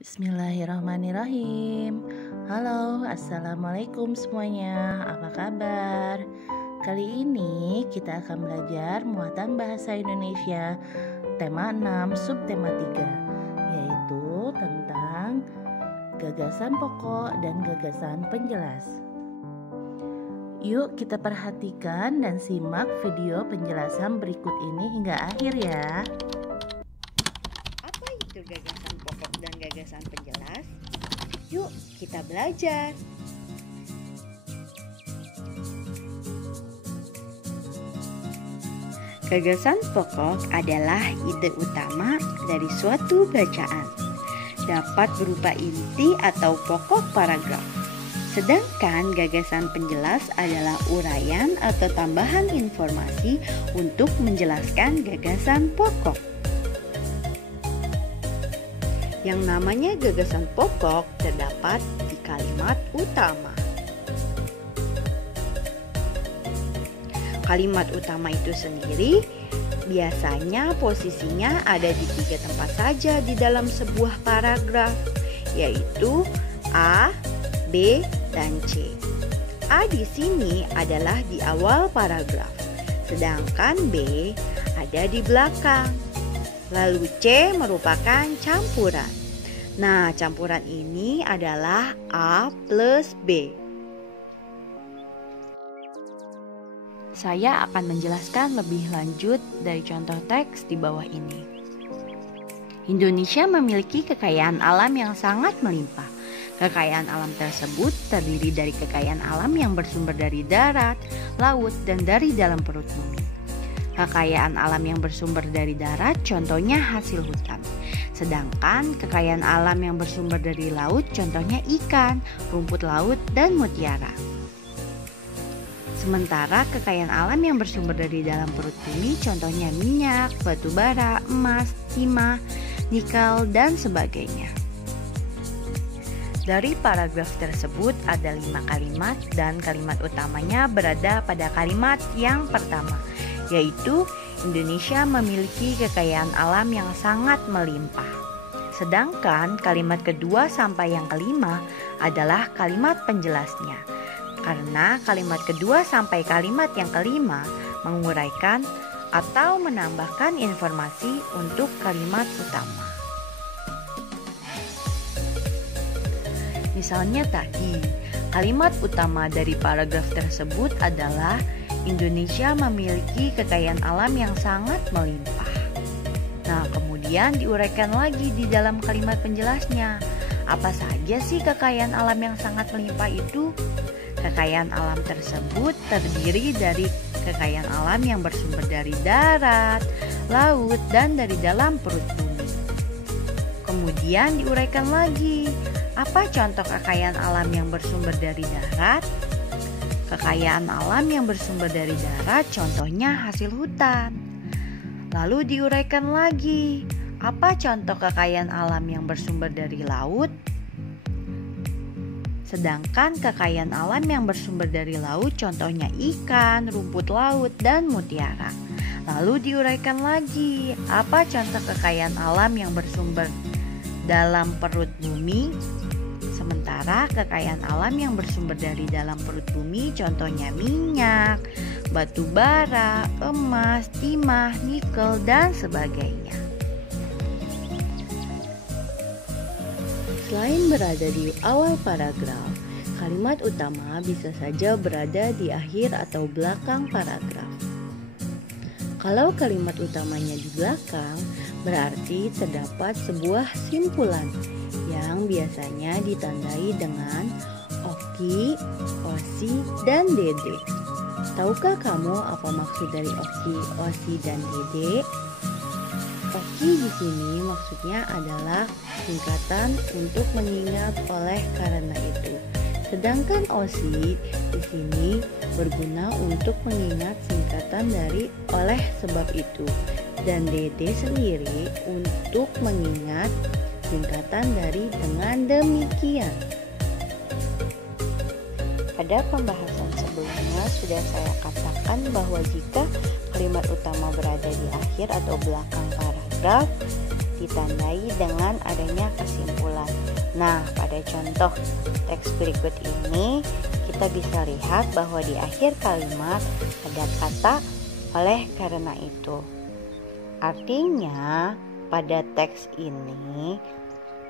Bismillahirrahmanirrahim. Halo, assalamualaikum semuanya. Apa kabar? Kali ini kita akan belajar muatan bahasa Indonesia tema 6 subtema 3, yaitu tentang gagasan pokok dan gagasan penjelas. Yuk kita perhatikan dan simak video penjelasan berikut ini hingga akhir ya. Apa itu gagasan pokok dan gagasan penjelas? Yuk kita belajar. Gagasan pokok adalah ide utama dari suatu bacaan. Dapat berupa inti atau pokok paragraf. Sedangkan gagasan penjelas adalah uraian atau tambahan informasi untuk menjelaskan gagasan pokok. Yang namanya gagasan pokok terdapat di kalimat utama. Kalimat utama itu sendiri biasanya posisinya ada di 3 tempat saja di dalam sebuah paragraf, yaitu A, B, dan C. A di sini adalah di awal paragraf, sedangkan B ada di belakang. Lalu C merupakan campuran. Nah, campuran ini adalah A plus B. Saya akan menjelaskan lebih lanjut dari contoh teks di bawah ini. Indonesia memiliki kekayaan alam yang sangat melimpah. Kekayaan alam tersebut terdiri dari kekayaan alam yang bersumber dari darat, laut, dan dari dalam perut bumi. Kekayaan alam yang bersumber dari darat contohnya hasil hutan. Sedangkan kekayaan alam yang bersumber dari laut contohnya ikan, rumput laut, dan mutiara. Sementara kekayaan alam yang bersumber dari dalam perut bumi contohnya minyak, batu bara, emas, timah, nikel, dan sebagainya. Dari paragraf tersebut ada 5 kalimat dan kalimat utamanya berada pada kalimat yang pertama, yaitu Indonesia memiliki kekayaan alam yang sangat melimpah. Sedangkan kalimat kedua sampai yang kelima adalah kalimat penjelasnya. Karena kalimat kedua sampai kalimat yang kelima menguraikan atau menambahkan informasi untuk kalimat utama. Misalnya tadi, kalimat utama dari paragraf tersebut adalah Indonesia memiliki kekayaan alam yang sangat melimpah. Nah, kemudian diuraikan lagi di dalam kalimat penjelasnya. Apa saja sih kekayaan alam yang sangat melimpah itu? Kekayaan alam tersebut terdiri dari kekayaan alam yang bersumber dari darat, laut, dan dari dalam perut bumi. Kemudian diuraikan lagi, apa contoh kekayaan alam yang bersumber dari darat? Kekayaan alam yang bersumber dari darat contohnya hasil hutan. Lalu diuraikan lagi, apa contoh kekayaan alam yang bersumber dari laut? Sedangkan kekayaan alam yang bersumber dari laut contohnya ikan, rumput laut, dan mutiara. Lalu diuraikan lagi, apa contoh kekayaan alam yang bersumber dalam perut bumi? Sementara kekayaan alam yang bersumber dari dalam perut bumi contohnya minyak, batu bara, emas, timah, nikel, dan sebagainya. Selain berada di awal paragraf, kalimat utama bisa saja berada di akhir atau belakang paragraf. Kalau kalimat utamanya di belakang, berarti terdapat sebuah simpulan yang biasanya ditandai dengan Oki, Osi, dan Dede. Tahukah kamu apa maksud dari Oki, Osi, dan Dede? Oki di sini maksudnya adalah singkatan untuk mengingat oleh karena itu. Sedangkan Osi di sini berguna untuk mengingat singkatan dari oleh sebab itu. Dan Dede sendiri untuk mengingat singkatan dari dengan demikian. Pada pembahasan sebelumnya sudah saya katakan bahwa jika kalimat utama berada di akhir atau belakang paragraf, ditandai dengan adanya kesimpulan. Nah, pada contoh teks berikut ini kita bisa lihat bahwa di akhir kalimat ada kata oleh karena itu. Artinya, pada teks ini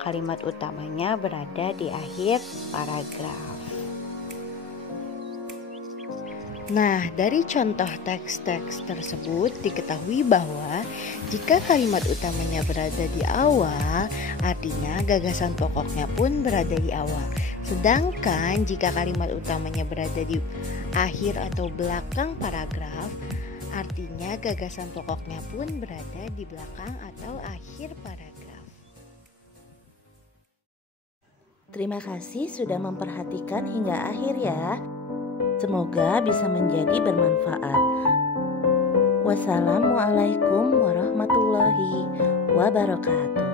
kalimat utamanya berada di akhir paragraf. Nah, dari contoh teks-teks tersebut diketahui bahwa jika kalimat utamanya berada di awal, artinya gagasan pokoknya pun berada di awal. Sedangkan jika kalimat utamanya berada di akhir atau belakang paragraf, artinya gagasan pokoknya pun berada di belakang atau akhir paragraf. Terima kasih sudah memperhatikan hingga akhir ya. Semoga bisa menjadi bermanfaat. Wassalamualaikum warahmatullahi wabarakatuh.